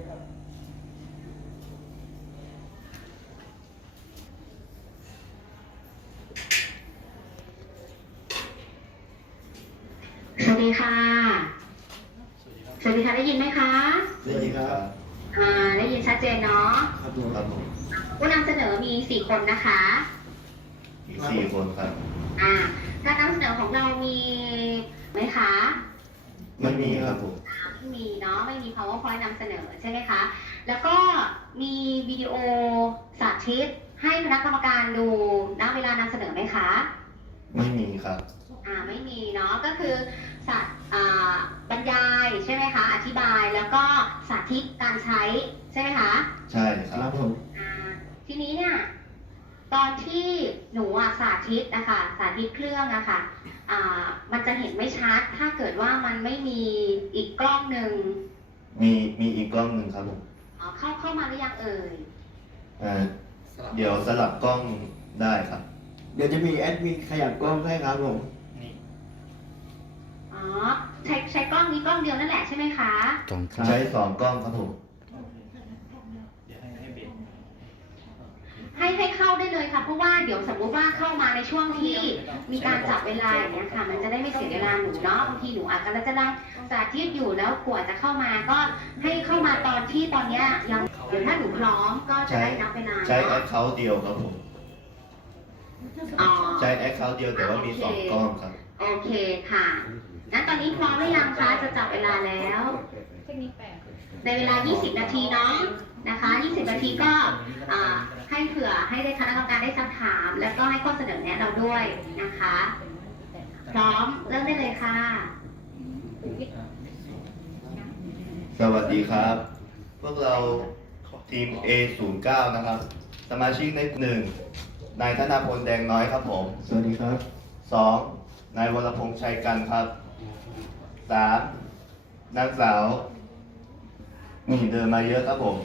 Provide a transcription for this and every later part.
สวัสดีค่ะ สวัสดีค่ะได้ยินไหมคะ สวัสดีครับอ่าได้ยินชัดเจนเนาะครับผมครับผมผู้นำเสนอมีสี่คนนะคะ อีกสี่คนครับ อ่าการนำเสนอของเรามีไหมคะ ไม่มีครับผม อ่าไม่มีเนาะไม่มี powerpoint นำเสนอใช่ไหมคะ แล้วก็มีวิดีโอสาธิตให้คณะกรรมการดูณเวลานำเสนอไหมคะ ไม่มีครับ อ่าไม่มีเนาะก็คือสาอ่าบรรยายใช่ไหมคะ อธิบายแล้วก็สาธิตการใช้ใช่ไหมคะ ใช่คครัรับบผม อ่าทีนี้เนี่ย ตอนที่หนูอะสาธิตนะคะสาธิตเครื่องอะคะอ่ามันจะเห็นไม่ชัด ถ้าเกิดว่ามันไม่มีอีกกล้องหนึ่งมีมีอีกกล้องหนึ่งครับผมอ๋อเข้าเข้ามาหรือยังเอ่ยอ่าเดี๋ยวสลับกล้องได้ครับ เดี๋ยวจะมีแอดมินขยับกล้องให้ครับผมอ๋อใช้ใช้กล้องนี้กล้องเดียวนั่นแหละใช่ไหมคะสองครับใช้สองกล้องครับผม ให้ให้เข้าได้เลยค่ะ เพราะว่าเดี๋ยวสมมุติว่าเข้ามาในช่วงที่มีการจับเวลาอย่างเงี้ยค่ะ มันจะได้ไม่เสียเวลาหนูเนาะบางทีหนูอาจจะจะนั่งสาธิตอยู่แล้วกว่าจะเข้ามาก็ให้เข้ามาตอนที่ตอนเนี้ยยังเดี๋ยวถ้าหนูพร้อมก็จะได้นับเวลาใช้แอเนาะคเคาท์เดียวครับผม อ๋อ ใช้แอคเคาท์เดียวแต่ว่ามีสองกล้องครับ โอเคค่ะ งั้นตอนนี้พร้อมหรือยังคะ จะจับเวลาแล้ว ในเวลา 20 นาทีเนาะนะคะ 20 นาทีก็อ่า ให้เผื่อให้ได้คณะกรรมการได้สักถาม แล้วก็ให้ข้อเสนอแนะเราด้วยนะคะ พร้อมเริ่มได้เลยค่ะ สวัสดีครับ พวกเราทีม A09 นะครับ สมาชิกในหนึ่งนายธนาพลแดงน้อยครับผม สวัสดีครับสองนายวรพงษ์ชัยกันครับสามนางสาวนี่เดินมาเยอะครับผม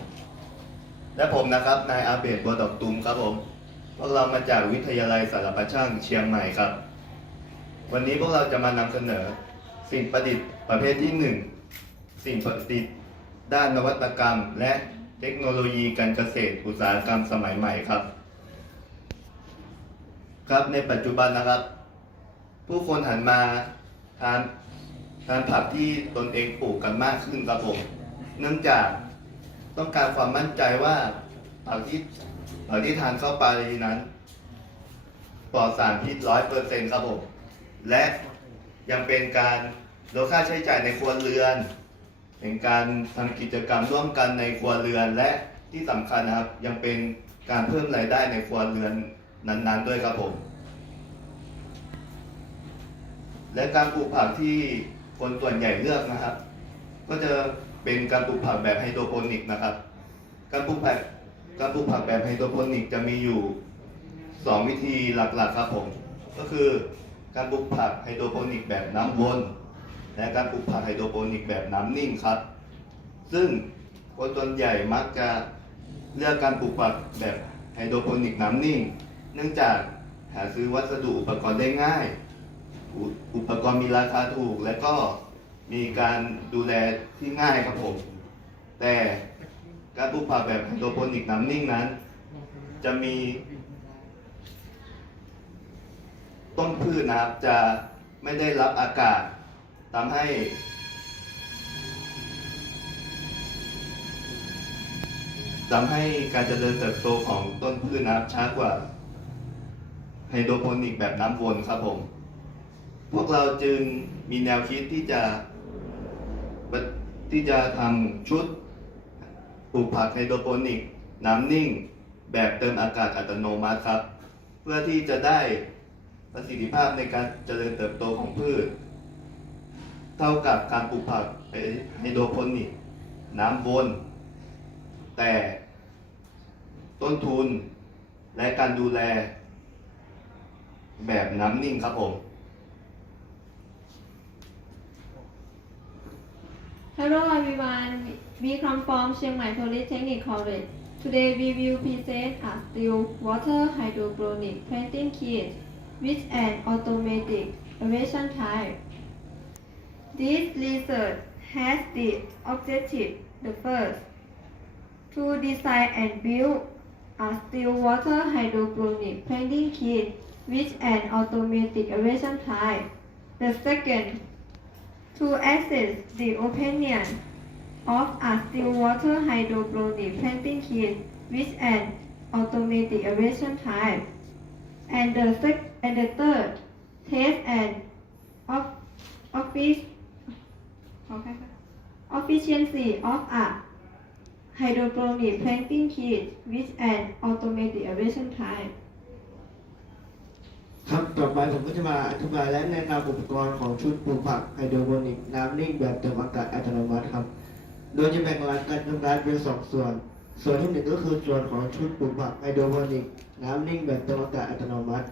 และผมนะครับ นายอาเบศบัวดอกตุมครับผม พวกเรามาจากวิทยาลัยสารพัดช่างเชียงใหม่ครับ วันนี้พวกเราจะมานำเสนอ สิ่งประดิษฐ์ประเภทที่หนึ่งสิ่งประดิษฐ์ด้านนวัตกรรม และเทคโนโลยีการเกษตรอุตสาหกรรมสมัยใหม่ครับ ครับในปัจจุบันนะครับ ผู้คนหันมาทานทานผักที่ตนเองปลูกกันมากขึ้นครับผม เนื่องจาก ต้องการความมั่นใจว่าผักที่ผักที่ทานเข้าไปนั้นปลอดสารพิษร้อยเปอร์เซ็นต์ครับผม และยังเป็นการลดค่าใช้จ่ายในครัวเรือน เป็นการทำกิจกรรมร่วมกันในครัวเรือน และที่สำคัญนะครับ ยังเป็นการเพิ่มรายได้ในครัวเรือนนั้นๆ ด้วยครับผม และการปลูกผักที่คนส่วนใหญ่เลือกนะครับ ก็จะ เป็นการปลูกผักแบบไฮโดรโปนิกนะครับ การปลูกผักการปลูกผักแบบไฮโดรโปนิกจะมีอยู่สองวิธีหลักๆครับผม ก็คือการปลูกผักไฮโดรโปนิกแบบน้ำวน และการปลูกผักไฮโดรโปนิกแบบน้ำนิ่งครับ ซึ่งคนส่วนใหญ่มักจะเลือกการปลูกผักแบบไฮโดรโปนิกน้ำนิ่ง เนื่องจากหาซื้อวัสดุอุปกรณ์ได้ง่าย อุปกรณ์มีราคาถูกและก็ มีการดูแลที่ง่ายครับผม แต่การปลูกผักแบบไฮโดรโปนิกน้ำนิ่งนั้น จะมี ต้นพืชนะครับจะไม่ได้รับอากาศทำให้ ทำให้การเจริญเติบโตของต้นพืชนะครับช้ากว่าไฮโดรโปนิกแบบน้ำวนครับผม พวกเราจึงมีแนวคิดที่จะ ที่จะทำชุดปลูกผักไฮโดรโปนิก น้ำนิ่ง แบบเติมอากาศอัตโนมัติครับ เพื่อที่จะได้ประสิทธิภาพในการเจริญเติบโตของพืช เท่ากับการปลูกผักไฮโดรโปนิก น้ำวนแต่ต้นทุนและการดูแลแบบน้ำนิ่งครับผม Hello everyone, we come from Chiang Mai Polytechnic College. Today we will present a still water hydroponic planting kit with an automatic aeration type. This research has the objective the first to design and build a still water hydroponic planting kit with an automatic aeration type. The second, to assess the opinion of a still water hydroponic planting kit with an automatic aeration type. And the sec- and the third, test and of office okay, efficiency of a hydroponic planting kit with an automatic aeration type. ครับต่อไปผมก็จะมาอธิบายและแนะนำอุปกรณ์ของชุดปลูกผักไฮโดรโปนิกน้ำนิ่งแบบเติมอากาศอัตโนมัติครับ โดยจะแบ่งหลักการทำงานเป็นสองส่วน ส่วนที่หนึ่งก็คือส่วนของชุดปลูกผักไฮโดรโปนิกน้ำนิ่งแบบเติมอากาศอัตโนมัติ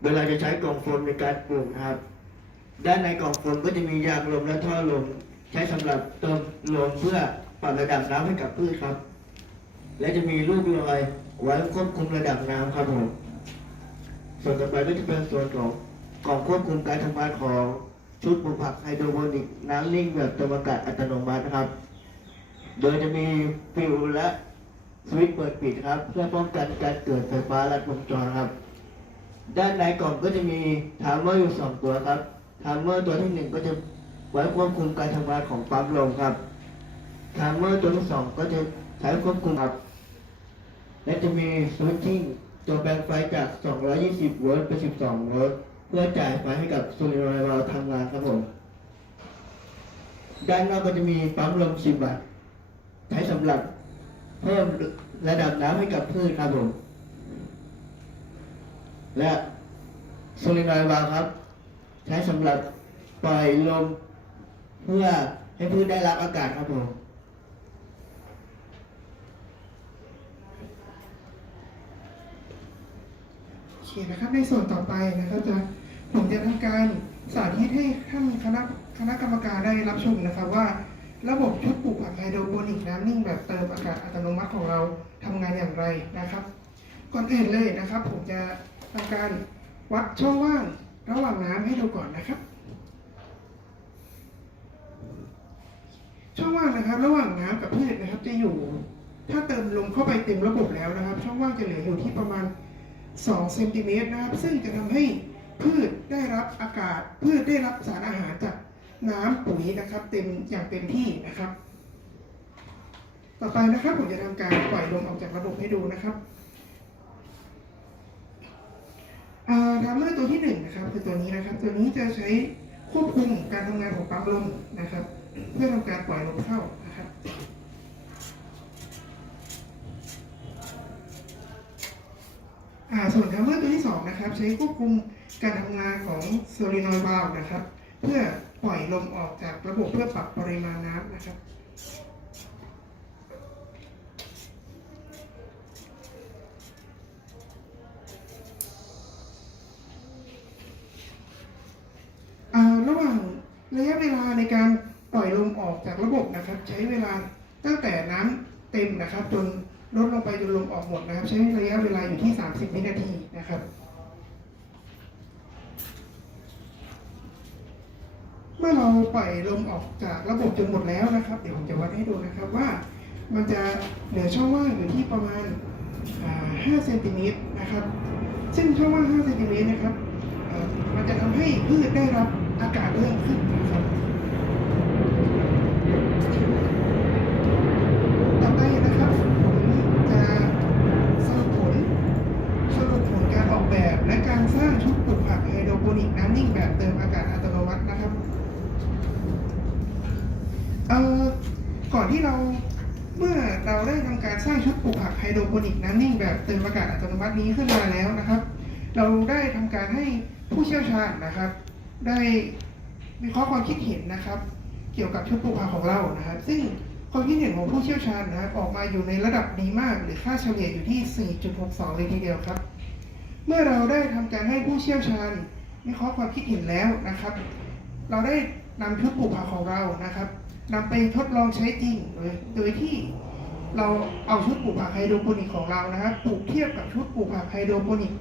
โดยเราจะใช้กล่องโฟมในการปลูกครับ ด้านในกล่องโฟมก็จะมียางลมและท่อลมใช้สำหรับเติมลมเพื่อปรับระดับน้ำให้กับพืชครับ และจะมีลูกลอยไว้ควบคุมระดับน้ำครับผม ส่วนต่อไปก็จะเป็นส่วนของกล่องควบคุมการทำงานของชุดปลูกผักไฮโดรโปนิกน้ำนิ่งแบบเติมอากาศอัตโนมัตินะครับ โดยจะมีฟิวและสวิตช์เปิดปิดครับ เพื่อป้องกันการเกิดไฟฟ้าลัดวงจรครับ ด้านในกล่องก็จะมีไทม์เมอร์อยู่สองตัวครับไทม์เมอร์ตัวที่หนึ่งก็จะไว้ควบคุมการทำงานของปั๊มลมครับไทม์เมอร์ตัวที่สองก็จะใช้ควบคุมครับ และจะมีสวิตชิ่ง ตัวแปลงไฟจาก 220 โวลต์ไป12 โวลต์เพื่อจ่ายไฟให้กับโซลินอยด์เราทำงานครับผม ด้านนอกก็จะมีปั๊มลม 10 วัตต์ใช้สำหรับเพิ่มระดับน้ำให้กับพืชครับผม และโซลินอยด์วาครับ ใช้สำหรับปล่อยลมเพื่อให้พืชได้รับอากาศครับผม เคนะครับในส่วนต่อไปนะครับจะผมจะทำการสาธิตให้ท่านคณะคณะกรรมการได้รับชมนะครับ ว่าระบบชุดปลูกผักไฮโดรโปนิกน้ำนิ่งแบบเติมอากาศอัตโนมัติของเราทำงานอย่างไรนะครับ ก่อนอื่นเลยนะครับ ผมจะทำการวัดช่องว่างระหว่างน้ำให้ดูก่อนนะครับ ช่องว่างนะครับ ระหว่างน้ำกับพืชนะครับ จะอยู่ ถ้าเติมลมเข้าไปเต็มระบบแล้วนะครับ ช่องว่างจะเหลืออยู่ที่ประมาณ 2 เซนติเมตรนะครับ ซึ่งจะทำให้พืชได้รับอากาศ พืชได้รับสารอาหารจากน้ำปุ๋ยนะครับ เต็มอย่างเต็มที่นะครับ ต่อไปนะครับผมจะทำการปล่อยลมออกจากระบบให้ดูนะครับทามเมอร์ตัวที่หนึ่งนะครับคือตัวนี้นะครับ ตัวนี้จะใช้ควบคุมการทำงานของปั๊มลมนะครับ เพื่อทำการปล่อยลมเข้านะครับ อ่า ส่วนทัมเมอร์ตัวที่สองนะครับใช้ควบคุมการทำงานของโซลินอยด์วาลวนะครับ เพื่อปล่อยลมออกจากระบบเพื่อปรับปริมาณน้ำนะครับอ่าระหว่างระยะเวลาในการปล่อยลมออกจากระบบนะครับ ใช้เวลาตั้งแต่น้ำเต็มนะครับจน ลดลงไปจนลมออกหมดนะครับ ใช้ระยะเวลาอยู่ที่ 30 วินาทีนะครับ เมื่อเราปล่อยลมออกจากระบบจนหมดแล้วนะครับ เดี๋ยวผมจะวัดให้ดูนะครับว่า มันจะเหลือช่องว่างอยู่ที่ประมาณ5เซนติเมตรนะครับ ซึ่งช่องว่าง5เซนติเมตรนะครับมันจะทำให้พืชได้รับอากาศเพิ่มขึ้นนะครับ ต่อไปนะครับผมจะสรุปผลสรุปผลการออกแบบ และการสร้างชุดปลูกผักไฮโดรโปนิกน้ำนิ่งแบบเติมอากาศอัตโนมัตินะครับเอ่อก่อนที่เราเมื่อเราได้ทำการสร้างชุดปลูกผักไฮ โดรโปนิกน้ำนิ่งแบบเติมอากาศอัตโนมัตินี้ขึ้นมาแล้วนะครับ เราได้ทำการให้ผู้เชี่ยวชาญนะครับ ได้วิเคราะห์ความคิดเห็นนะครับ เกี่ยวกับชุดปลูกผักของเรานะครับ ซึ่งความคิดเห็นของผู้เชี่ยวชาญนะครับออกมาอยู่ในระดับดีมาก หรือค่าเฉลี่ยอยู่ที่ 4.62 เลยทีเดียวครับ เมื่อเราได้ทำการให้ผู้เชี่ยวชาญวิเคราะห์ความคิดเห็นแล้วนะครับ เราได้นำชุดปลูกผักของเรานะครับนำไปทดลองใช้จริงโดยโดยที่ เราเอาชุดปลูกผักไฮโดรโปนิกของเรานะครับปลูกเทียบกับชุดปลูกผักไฮโดรโปนิก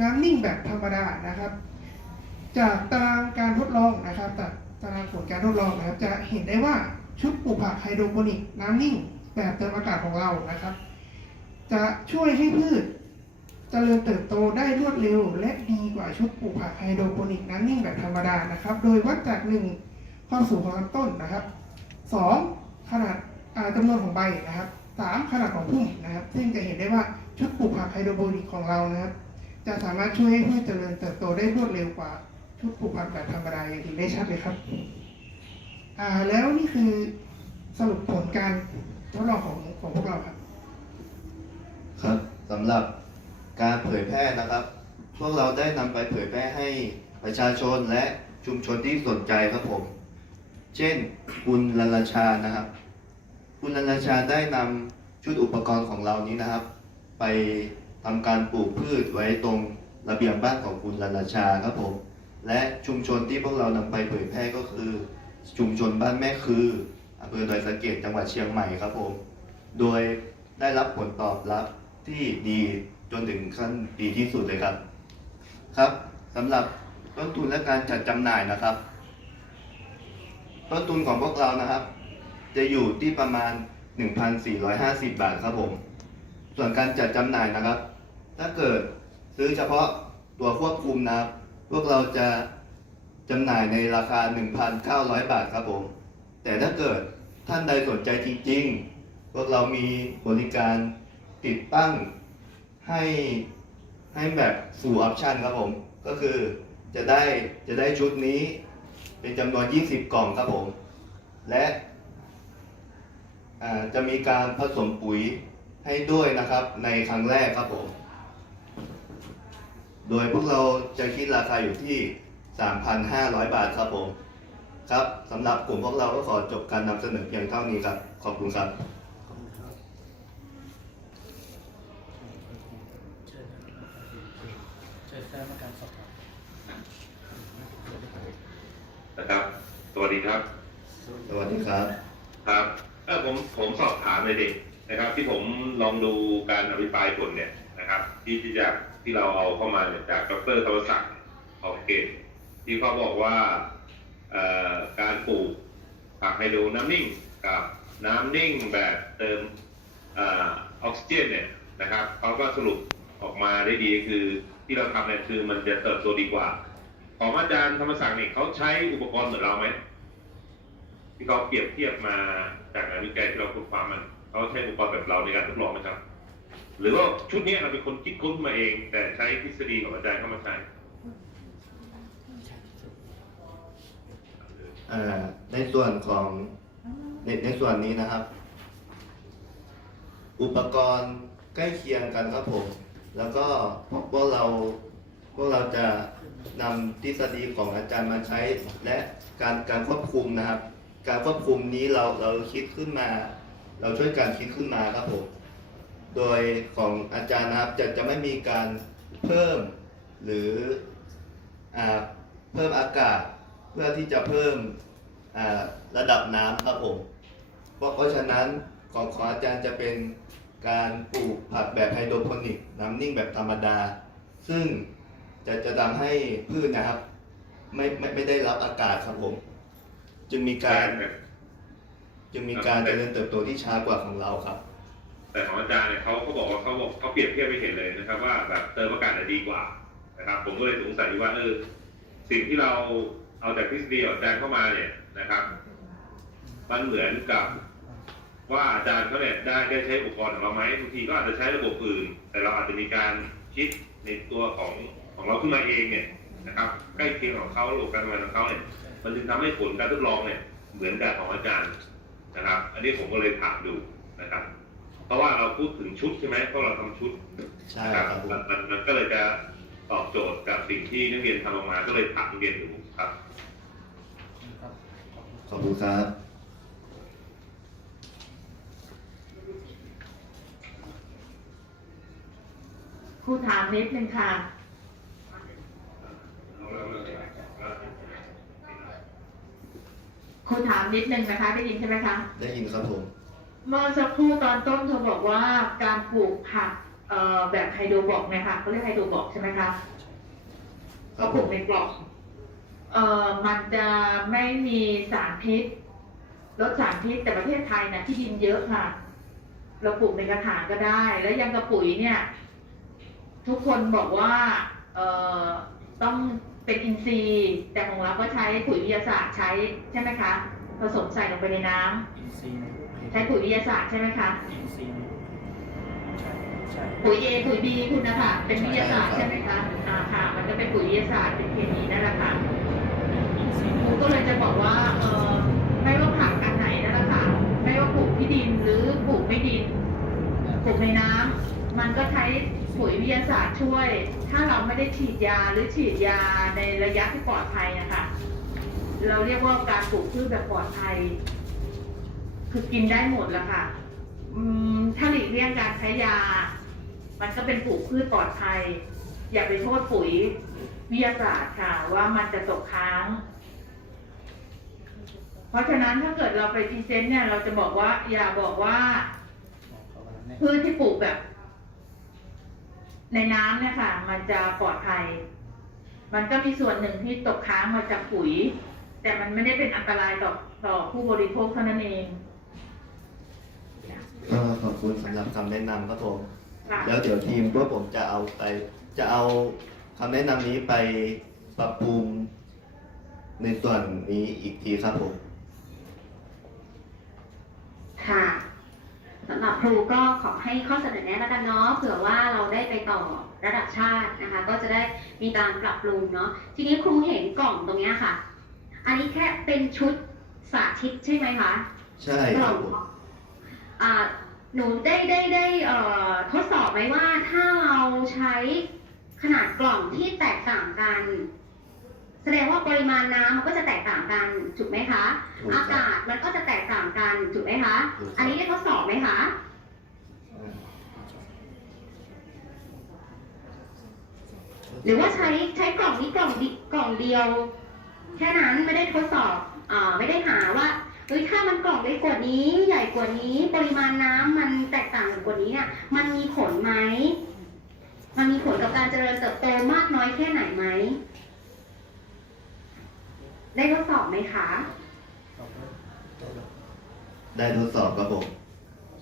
น้ำนิ่งแบบธรรมดานะครับ จากตารางการทดลองนะครับตารางผลการทดลองนะครับ จะเห็นได้ว่าชุดปลูกผักไฮโดรโปนิกน้ำนิ่งแบบเติมอากาศของเรานะครับ จะช่วยให้พืชเจริญเติบโตได้รวดเร็ว และดีกว่าชุดปลูกผักไฮโดรโปนิกน้ำนิ่งแบบธรรมดานะครับ โดยวัดจากหนึ่งความสูงของลำต้นนะครับสองขนาดจำนวนของใบนะครับ สามขนาดของพุ่มนะครับ ซึ่งจะเห็นได้ว่าชุดปลูกผักไฮโดรโปนิกของเรานะครับ จะสามารถช่วยให้พืชเจริญเติบโตได้รวดเร็วกว่าชุดปลูกผักแบบธรรมดาอย่างเห็นได้ชัดเลยครับอ่าแล้วนี่คือสรุปผลการทดลองของของพวกเราครับ ครับสำหรับการเผยแพร่นะครับ พวกเราได้นำไปเผยแพร่ให้ประชาชนและชุมชนที่สนใจครับผม เช่น คุณลลชานะครับ คุณลันลชาได้นำชุดอุปกรณ์ของเรานี้นะครับ ไปทำการปลูกพืชไว้ตรงระเบียงบ้านของคุณลันลชาครับผม และชุมชนที่พวกเรานำไปเผยแพร่ก็คือ ชุมชนบ้านแม่คืออำเภอดอยสะเก็ดจังหวัดเชียงใหม่ครับผม โดยได้รับผลตอบรับที่ดีจนถึงขั้นดีที่สุดเลยครับ ครับสำหรับต้นทุนและการจัดจำหน่ายนะครับ ต้นทุนของพวกเรานะครับ จะอยู่ที่ประมาณ 1,450 บาทครับผม ส่วนการจัดจำหน่ายนะครับ ถ้าเกิดซื้อเฉพาะตัวควบคุมนะครับ พวกเราจะจำหน่ายในราคา 1,900 บาทครับผม แต่ถ้าเกิดท่านใดสนใจจริงๆ พวกเรามีบริการติดตั้งให้ให้แบบสู่ออปชันครับผม ก็คือจะได้จะได้ชุดนี้เป็นจำนวน 20 กล่องครับผม และ จะมีการผสมปุ๋ยให้ด้วยนะครับในครั้งแรกครับผม โดยพวกเราจะคิดราคาอยู่ที่ 3,500 บาทครับผมครับสำหรับกลุ่มพวกเราก็ขอจบการนำเสนอเพียงเท่านี้ครับ ขอบคุณครับนะครับ สวัสดีครับ สวัสดีครับ ครับเออ ผมผมสอบถามเลยดินะครับ ที่ผมลองดูการอภิปรายผลเนี่ยนะครับ ที่ที่จากที่เราเอาเข้ามาเนี่ยจากดรธรรมศักดิ์ออกเกตที่เขาบอกว่าการปลูกผักไฮโดรน้ำนิ่งกับน้ำนิ่งแบบเติมออออกซิเจนเนี่ยนะครับเขาก็สรุปออกมาได้ดีคือที่เราทำเนี่ยคือมันจะเติบโตดีกว่า ของอาจารย์ธรรมศักดิ์เนี่ยเขาใช้อุปกรณ์เหมือนเราไหม ที่เขาเปรียบเทียบมาจากงานวิจัยที่เราค้นคว้ามันเขาใช้อุปกรณ์แบบเราในการทดลองไหมครับ หรือว่าชุดนี้เราเป็นคนคิดค้นมาเอง แต่ใช้ทฤษฎีของอาจารย์เข้ามาใช่ในส่วนของในในส่วนนี้นะครับ อุปกรณ์ใกล้เคียงกันครับผม แล้วก็พวกเราพวกเราจะนำทฤษฎีของอาจารย์มาใช้ และการการควบคุมนะครับ การควบคุมนี้เราเราคิดขึ้นมา เราช่วยกันคิดขึ้นมาครับผม โดยของอาจารย์นะครับจะจะไม่มีการเพิ่มหรืออ่เพิ่มอากาศเพื่อที่จะเพิ่มอ่าระดับน้ำครับผมเพราะเพราะฉะนั้นของของอาจารย์จะเป็นการปลูกผักแบบไฮโดรโปนิกน้ำนิ่งแบบธรรมดา ซึ่งจะจะทำให้พืชนะครับ ไม่ไม่ไม่ได้รับอากาศครับผม จึงมีการจึงมีการเจริญเติบโตที่ช้ากว่าของเราครับ แต่ของอาจารย์เนี่ยเขาเขาบอกว่าเขาบอกเขาเปรียบเทียบไปเห็นเลยนะครับ ว่าแบบเติมอากาศน่ะดีกว่านะครับ ผมก็เลยสงสัยว่าเออสิ่งที่เราเอาจากทฤษฎีของอาจารย์เข้ามาเนี่ยนะครับ มันเหมือนกับว่าอาจารย์เขาเนี่ยได้ได้ใช้อุปกรณ์ของเราไหมบางทีก็อาจจะใช้ระบบอื่น แต่เราอาจจะมีการคิดในตัวของของเราขึ้นมาเองเนี่ยนะครับ ใกล้เคียงของเขาระบบการทำงานของเขาเนี่ย มันจึงทำให้ผลการทดลองเนี่ยเหมือนกับของอาจารย์นะครับ อันนี้ผมก็เลยถามดูนะครับ เพราะว่าเราพูดถึงชุดใช่ไหมเพราะเราทำชุดใช่นะครับครับผมมันมันมันก็เลยจะตอบโจทย์กับสิ่งที่นักเรียนทำออกมา ก็เลยถามนักเรียนดูครับขอบคุณครับครูถามนิดนึงค่ะ ครูถามนิดนึงนะคะ ได้ยินใช่ไหมคะ ได้ยินครับผม เมื่อสักครู่ตอนต้นเธอบอกว่าการปลูกผักเอ่อแบบไฮโดรบอกเนี่ยค่ะเขาเรียกไฮโดรบอกใช่ไหมคะครับเขาปผลูกมในกล่องเอ่อมันจะไม่มีสารพิษลดสารพิษแต่ประเทศไทยนะที่ดินเยอะค่ะ เราปลูกในกระถางก็ได้ แล้วยังกับปุ๋ยเนี่ย ทุกคนบอกว่า เอ่อต้อง เป็นอินทรีย์ แต่ของเราก็ใช้ปุ๋ยวิทยาศาสตร์ใช้ใช่ไหมคะ ผสมใส่ลงไปในน้ำใช้ปุ๋ยวิทยาศาสตร์ใช่ไหมคะปุ๋ย A ปุ๋ย B คุณนะคะเป็นวิทยาศาสตร์ใช่ไหมคะอ่าค่ะ มันก็เป็นปุ๋ยวิทยาศาสตร์เป็นเคมีนั่นแหละค่ะครูก็เลยจะบอกว่าเออไม่ว่าผักอันไหนนั่นแหละค่ะ ไม่ว่าปลูกที่ดินหรือปลูกไม่ดินปลูกในน้ำมันก็ใช้ ปุ๋ยวิทยาศาสตร์ช่วย ถ้าเราไม่ได้ฉีดยาหรือฉีดยาในระยะที่ปลอดภัยนะคะเราเรียกว่าการปลูกพืชแบบปลอดภัย คือกินได้หมดแล้วค่ะถ้าหลีกเลี่ยงการใช้ยา มันก็เป็นปลูกพืชปลอดภัย อย่าไปโทษปุ๋ยวิทยาศาสตร์ค่ะ ว่ามันจะตกค้าง เพราะฉะนั้นถ้าเกิดเราไปพรีเซนต์เนี่ย เราจะบอกว่า อย่าบอกว่าพืชที่ปลูกแบบ ในน้ำเนี่ยค่ะมันจะปลอดภัย มันก็มีส่วนหนึ่งที่ตกค้างมาจากปุ๋ย แต่มันไม่ได้เป็นอันตรายต่อต่อผู้บริโภคเท่านั้นเองก็ขอบคุณสำหรับคำแนะนำครับผมค่ะแล้วเดี๋ยวทีมพวกผมจะเอาไป จะเอาคำแนะนำนี้ไปปรับปรุงในส่วนนี้อีกทีครับผม ค่ะ สำหรับครูก็ขอให้ข้อเสนอแนะแล้วกันเนาะเผื่อว่าเราได้ไปต่อระดับชาตินะคะ ก็จะได้มีการปรับปรุงเนาะทีนี้ครูเห็นกล่องตรงเนี้ยค่ะ อันนี้แค่เป็นชุดสาธิตใช่ไหมคะใช่กคล่รัอบงผมอ่าหนูได้ได้ได้เอ่อทดสอบไหมว่าถ้าเราใช้ขนาดกล่องที่แตกต่างกัน แสดงว่าปริมาณน้ำมันก็จะแตกต่างกันถูกไหมคะ ถูกอาครับกาศมันก็จะแตกต่างกันถูกไหมคะ ถูกครับ อันนี้ได้ทดสอบไหมคะ หรือว่าใช้ใช้กล่องนี้กล่องดิกล่องเดียว แค่นั้นไม่ได้ทดสอบอ่าไม่ได้หาว่าเฮ้ยถ้ามันกล่องเล็กกว่านี้ ใหญ่กว่านี้ ปริมาณน้ำมันแตกต่างกว่านี้เนี่ยมันมีผลไหมมันมีผลกับการเจริญเติบโตมากน้อยแค่ไหนไหม ได้ทดสอบไหมคะ ได้ทดสอบครับผม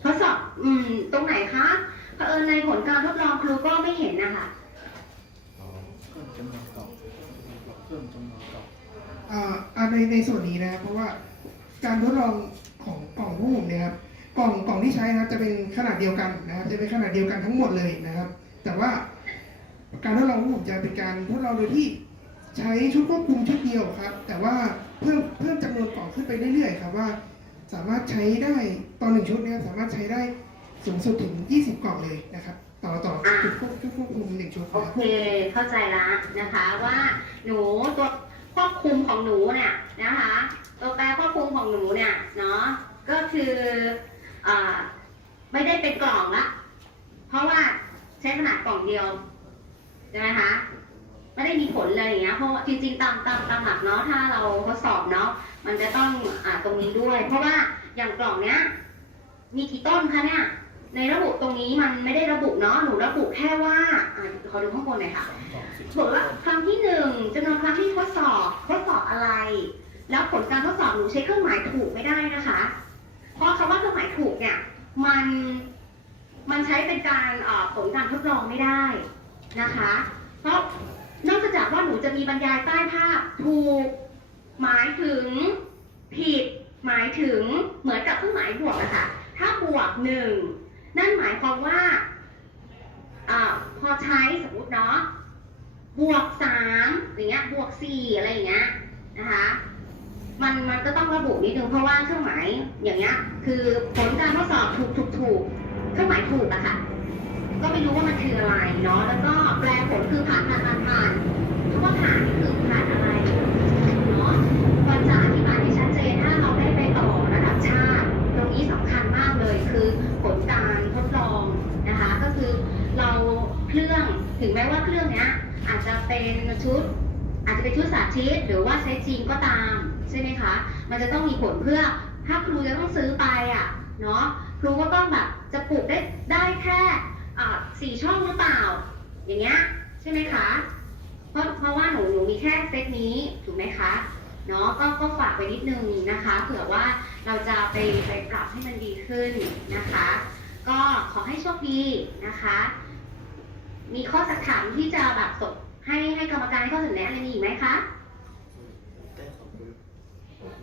ทดสอบ อืม ตรงไหนคะเผอิญในผลการทดลองครูก็ไม่เห็นนะคะอ่าอ่าในในส่วนนี้นะครับเพราะว่าการทดลองของกล่องรูปเนี่ยครับกล่องกล่องที่ใช้นะครับจะเป็นขนาดเดียวกันนะครับจะเป็นขนาดเดียวกันทั้งหมดเลยนะครับ แต่ว่าการทดลองรูปจะเป็นการทดลองโดยที่ ใช้ชุดควบคุมชุดเดียวครับ แต่ว่าเพิ่มเพิ่มจำนวนกล่องขึ้นไปเรื่อยๆครับว่า สามารถใช้ได้ตอนหนึ่งชุดเนี่ยสามารถใช้ได้สูงสุดถึง 20 กล่องเลยนะครับ ต่อต่อจุดควบชุดควบคุมหนึ่งชุดโอนะครับ เคเข้าใจละนะคะว่าหนูตัวควบคุมของหนูเนี่ยนะคะ ตัวแปรควบคุมของหนูเนี่ยเนาะก็คืออ่าไม่ได้เป็นกล่องละเพราะว่าใช้ขนาดกล่องเดียวใช่ไหมคะ ไม่ได้มีผลเลยอย่างเงี้ยเพราะจริงๆตามตามตามหลักเนาะถ้าเราทดสอบเนาะมันจะต้องอ่าตรงนี้ด้วย เพราะว่าอย่างกล่องเนี้ย มีกี่ต้นคะเนี่ยในระบุตรงนี้มันไม่ได้ระบุเนาะหนูระบุแค่ว่าอ่าขอดูข้างบนหน่อยค่ะบอกว่าครั้งที่หนึ่งจำนวนครั้งที่ทดสอบทดสอบอะไร แล้วผลการทดสอบหนูใช้เครื่องหมายถูกไม่ได้นะคะ เพราะคำว่าเครื่องหมายถูกเนี่ย มันมันใช้เป็นการผลการทดลองไม่ได้นะคะ เพราะ นอกจากว่าหนูจะมีบรรยายใต้ภาพถูก หมายถึง ผิด หมายถึง เหมือนกับเครื่องหมายบวกอะค่ะ ถ้าบวกหนึ่งนั่นหมายความว่าอพอใช้สมมติเนาะบวกสามอย่างเงี้ยบวกสี่อะไรอย่างเงี้ยนะคะมันมันก็ต้องระบุนิดนึงเพราะว่าเครื่องหมายอย่างเงี้ยคือผลการทดสอบถูกถูกถูกเครื่องหมายถูกอะค่ะ ก็ไม่รู้ว่ามันคืออะไรเนาะแล้วก็แปลผลคือผ่านผ่านผ่านผ่านคำว่าผ่านคือผ่านอะไรเนาะก่อนจะอธิบายให้ชัดเจนถ้าเราได้ไปต่อระดับชาติ ตรงนี้สำคัญมากเลยคือผลการทดลองนะคะ ก็คือเราเครื่องถึงแม้ว่าเครื่องเนี้ยอาจจะเป็นชุด อาจจะเป็นชุดสาธิตหรือว่าใช้จริงก็ตามใช่ไหมคะ มันจะต้องมีผลเพื่อถ้าครูจะต้องซื้อไปอะเนาะครูก็ต้องแบบจะปลูกได้ได้แค่ อ่าสี่ช่องหรือเปล่า อย่างเงี้ยใช่ไหมคะ เพราะเพราะว่าหนูหนูมีแค่เซตนี้ถูกไหมคะเนาะก็ก็ฝากไปนิดนึงนะคะเผื่อว่าเราจะไปไปปรับให้มันดีขึ้นนะคะ ก็ขอให้โชคดีนะคะ มีข้อสักถามที่จะแบบส่งให้ให้กรรมการให้ข้อเสนอแนะอะไรมีอีกไหมคะ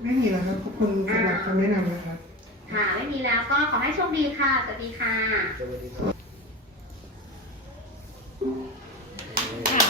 ไม่มีแล้วครับขอบคุณสำหรับคำแนะนำนะครับค่ะไม่มีแล้วก็ขอให้โชคดีค่ะสวัสดีค่ะสวัสดี ค่ะ